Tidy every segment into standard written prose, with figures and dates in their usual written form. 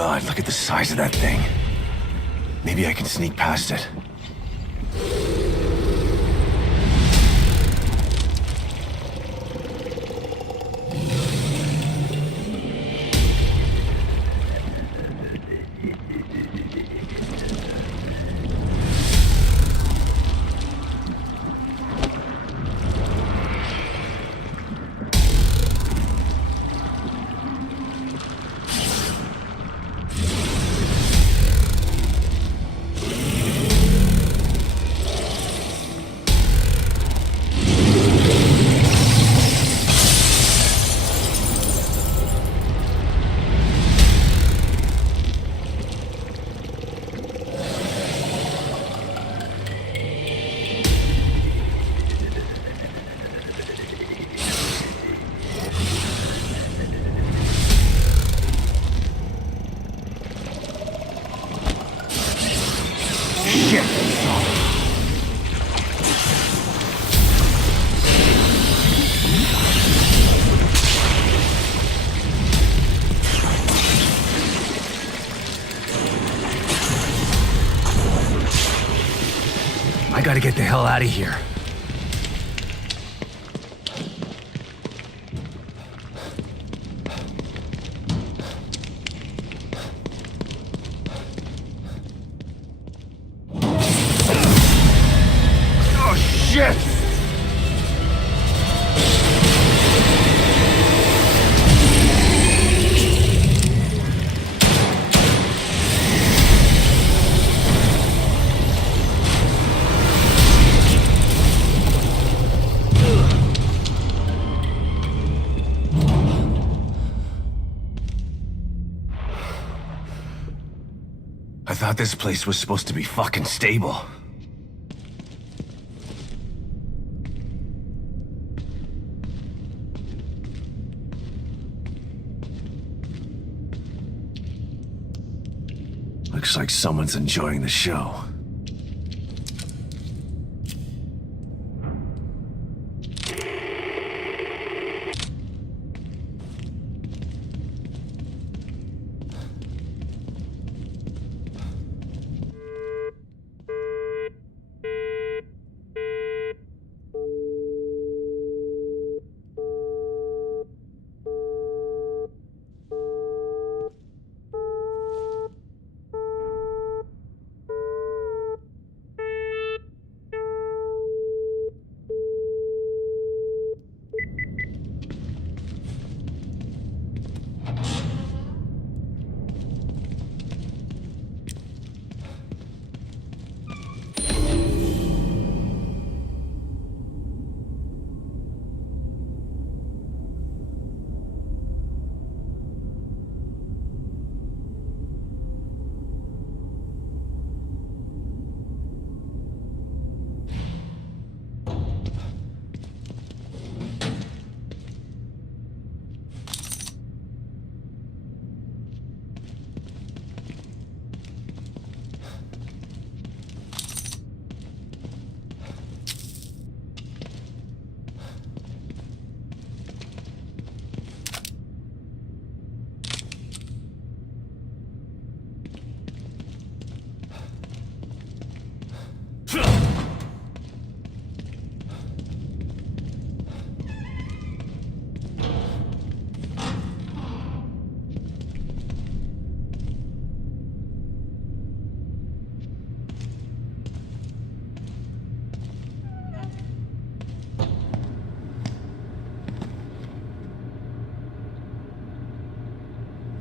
God, look at the size of that thing. Maybe I can sneak past it. I gotta get the hell out of here. Oh, shit! I thought this place was supposed to be fucking stable. Looks like someone's enjoying the show.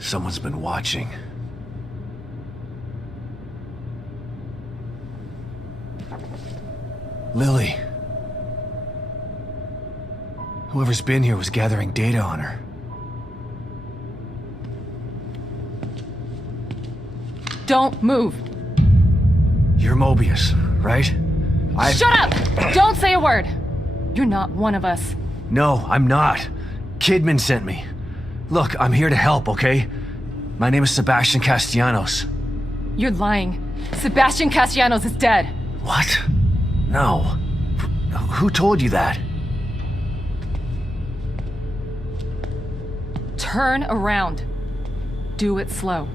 Someone's been watching. Lily. Whoever's been here was gathering data on her. Don't move. You're Mobius, right? Shut up! Don't say a word. You're not one of us. No, I'm not. Kidman sent me. Look, I'm here to help, okay? My name is Sebastian Castellanos. You're lying. Sebastian Castellanos is dead. What? No. Who told you that? Turn around. Do it slow.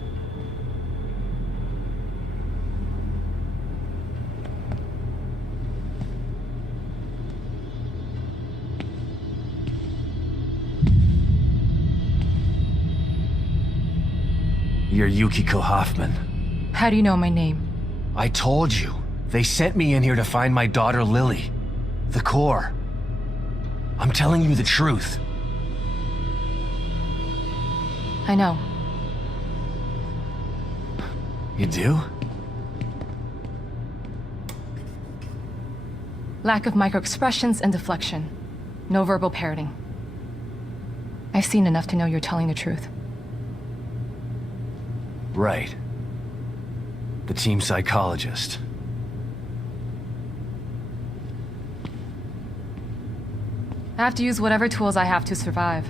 you're Yukiko Hoffman. How do you know my name? I told you. They sent me in here to find my daughter Lily. The core. I'm telling you the truth. I know. You do? Lack of microexpressions and deflection. No verbal parroting. I've seen enough to know you're telling the truth. Right. The team psychologist. I have to use whatever tools I have to survive.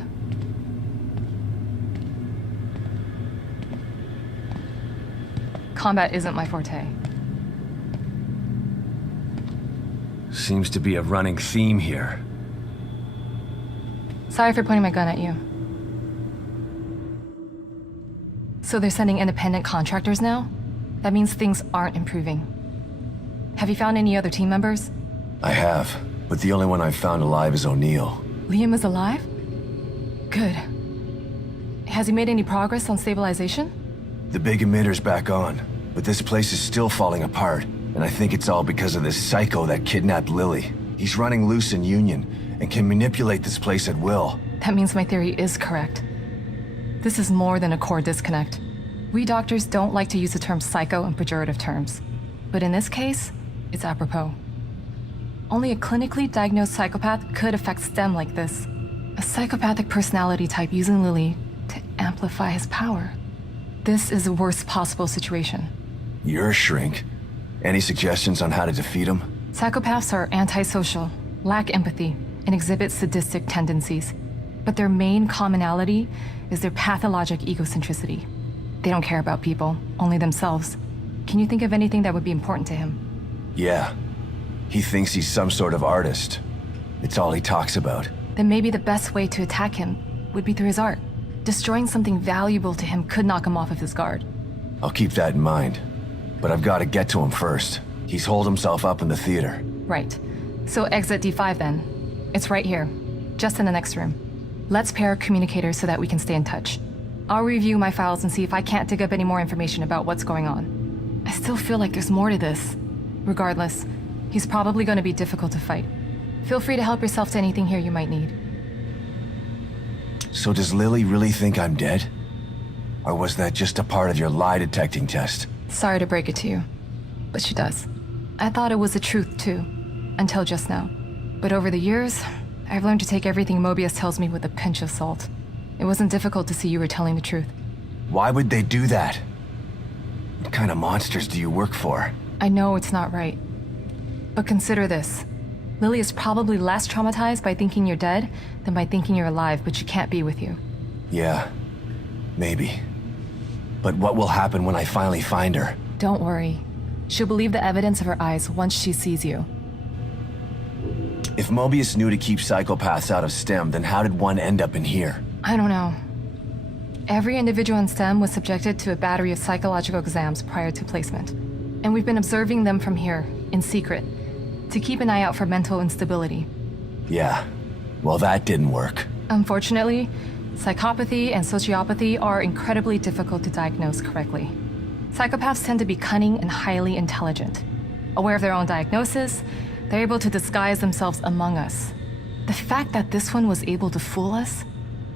Combat isn't my forte. Seems to be a running theme here. Sorry for pointing my gun at you. So they're sending independent contractors now? That means things aren't improving. Have you found any other team members? I have, but the only one I've found alive is O'Neill. Liam is alive? Good. Has he made any progress on stabilization? The big emitter's back on, but this place is still falling apart, and I think it's all because of this psycho that kidnapped Lily. He's running loose in Union, and can manipulate this place at will. That means my theory is correct. This is more than a core disconnect. We doctors don't like to use the term psycho in pejorative terms, but in this case, it's apropos. Only a clinically diagnosed psychopath could affect STEM like this. A psychopathic personality type using Lily to amplify his power. This is the worst possible situation. You're a shrink. Any suggestions on how to defeat him? Psychopaths are antisocial, lack empathy, and exhibit sadistic tendencies. But their main commonality is their pathologic egocentricity. They don't care about people, only themselves. Can you think of anything that would be important to him? Yeah. He thinks he's some sort of artist. It's all he talks about. Then maybe the best way to attack him would be through his art. Destroying something valuable to him could knock him off of his guard. I'll keep that in mind. But I've got to get to him first. He's holed himself up in the theater. Right. So exit D5 then. It's right here, just in the next room. Let's pair communicators so that we can stay in touch. I'll review my files and see if I can't dig up any more information about what's going on. I still feel like there's more to this. Regardless, he's probably going to be difficult to fight. Feel free to help yourself to anything here you might need. So does Lily really think I'm dead? Or was that just a part of your lie detecting test? Sorry to break it to you, but she does. I thought it was the truth too, until just now. But over the years, I've learned to take everything Mobius tells me with a pinch of salt. It wasn't difficult to see you were telling the truth. Why would they do that? What kind of monsters do you work for? I know it's not right. But consider this. Lily is probably less traumatized by thinking you're dead than by thinking you're alive, but she can't be with you. Yeah, maybe. But what will happen when I finally find her? Don't worry. She'll believe the evidence of her eyes once she sees you. If Mobius knew to keep psychopaths out of STEM, then how did one end up in here? I don't know. Every individual in STEM was subjected to a battery of psychological exams prior to placement. And we've been observing them from here, in secret, to keep an eye out for mental instability. Yeah, well that didn't work. Unfortunately, psychopathy and sociopathy are incredibly difficult to diagnose correctly. Psychopaths tend to be cunning and highly intelligent. Aware of their own diagnosis, they're able to disguise themselves among us. The fact that this one was able to fool us,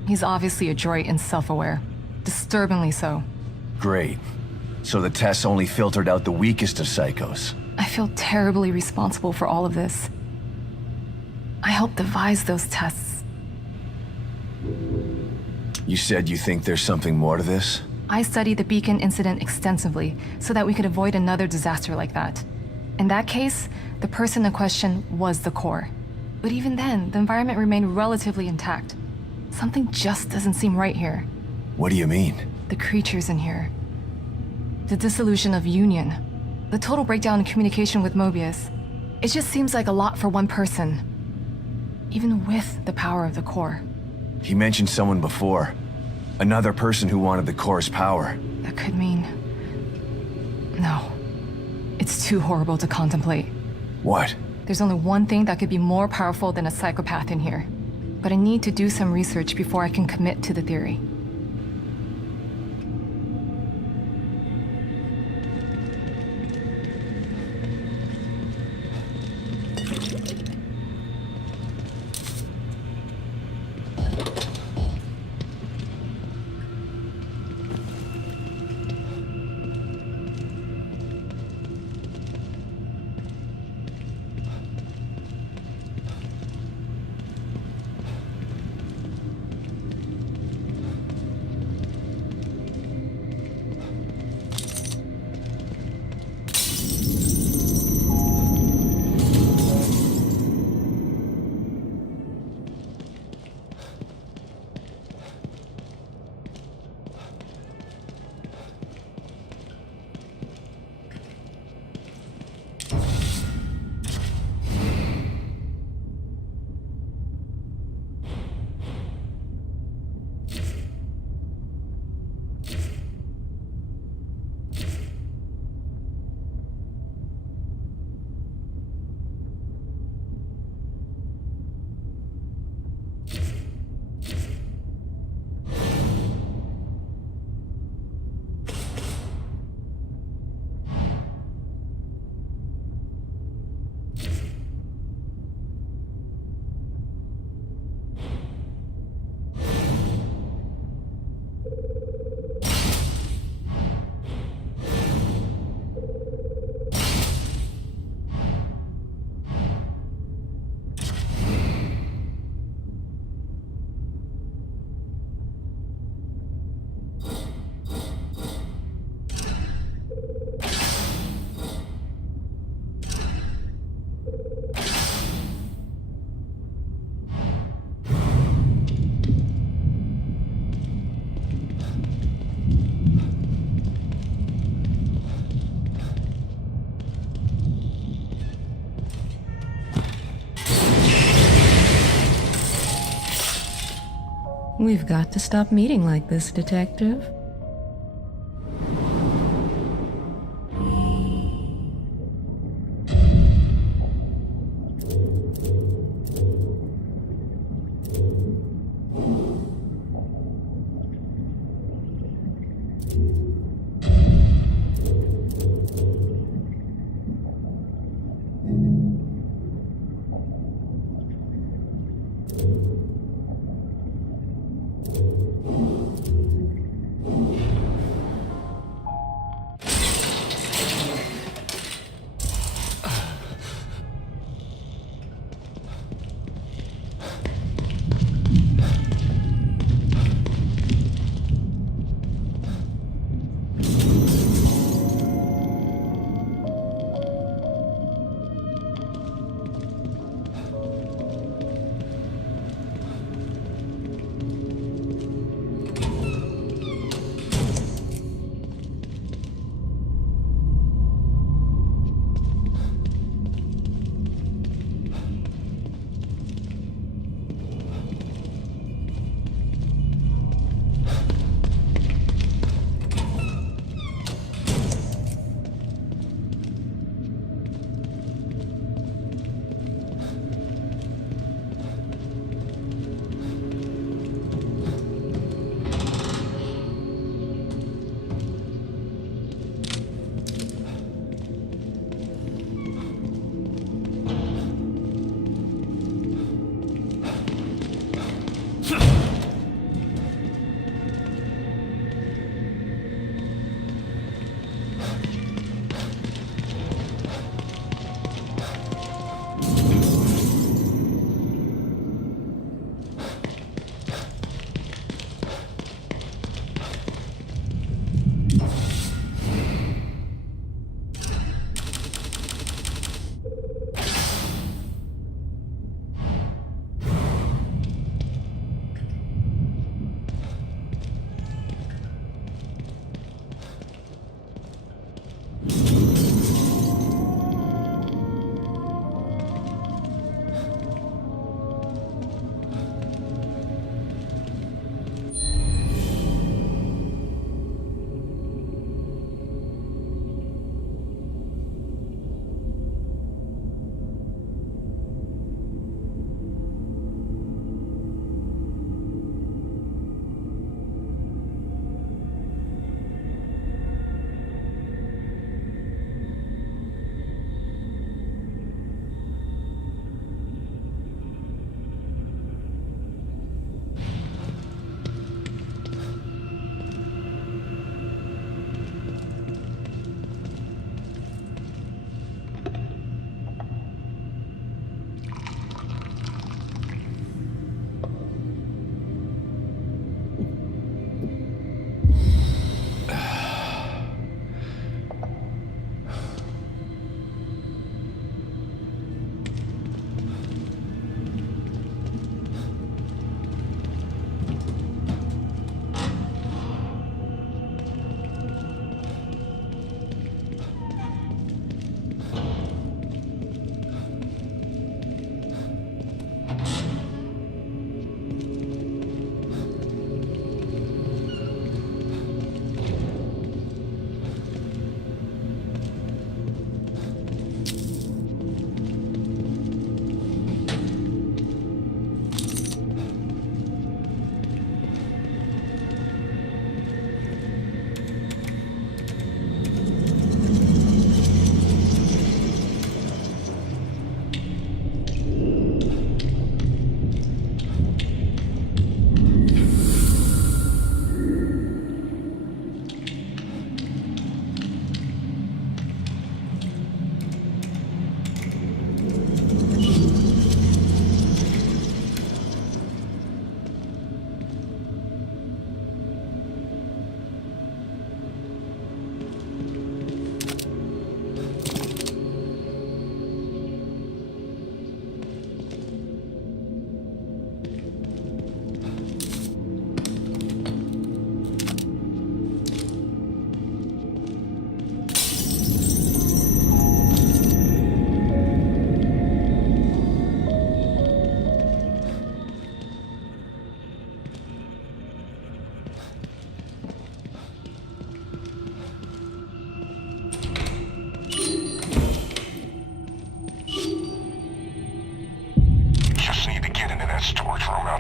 he's obviously adroit and self-aware. Disturbingly so. Great. So the tests only filtered out the weakest of psychos. I feel terribly responsible for all of this. I helped devise those tests. You said you think there's something more to this? I studied the Beacon incident extensively so that we could avoid another disaster like that. In that case, the person in question was the core. But even then, the environment remained relatively intact. Something just doesn't seem right here. What do you mean? The creatures in here. The dissolution of Union. The total breakdown in communication with Mobius. It just seems like a lot for one person. Even with the power of the core. He mentioned someone before. Another person who wanted the core's power. That could mean... No. It's too horrible to contemplate. What? There's only one thing that could be more powerful than a psychopath in here. But I need to do some research before I can commit to the theory. We've got to stop meeting like this, Detective.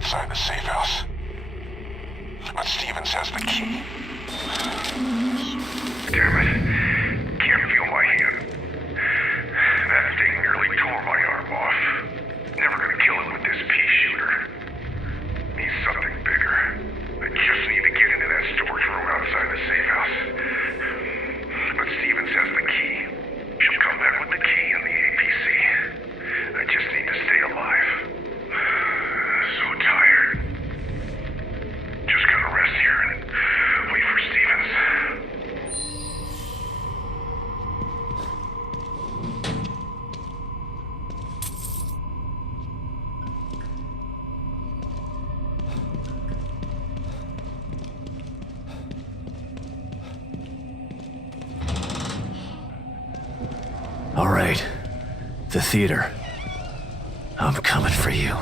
outside the safe house. But Stevens has the key. Damn it. Can't feel my hand. That thing nearly tore my arm off. Never gonna kill him with this pea shooter. Needs something bigger. I just need to get into that storage room outside the safe house. But Stevens has the key. She'll come back with the key and the APC. I just need to stay alive. So tired. Just gonna rest here and wait for Stevens. All right. The theater. I'm coming for you.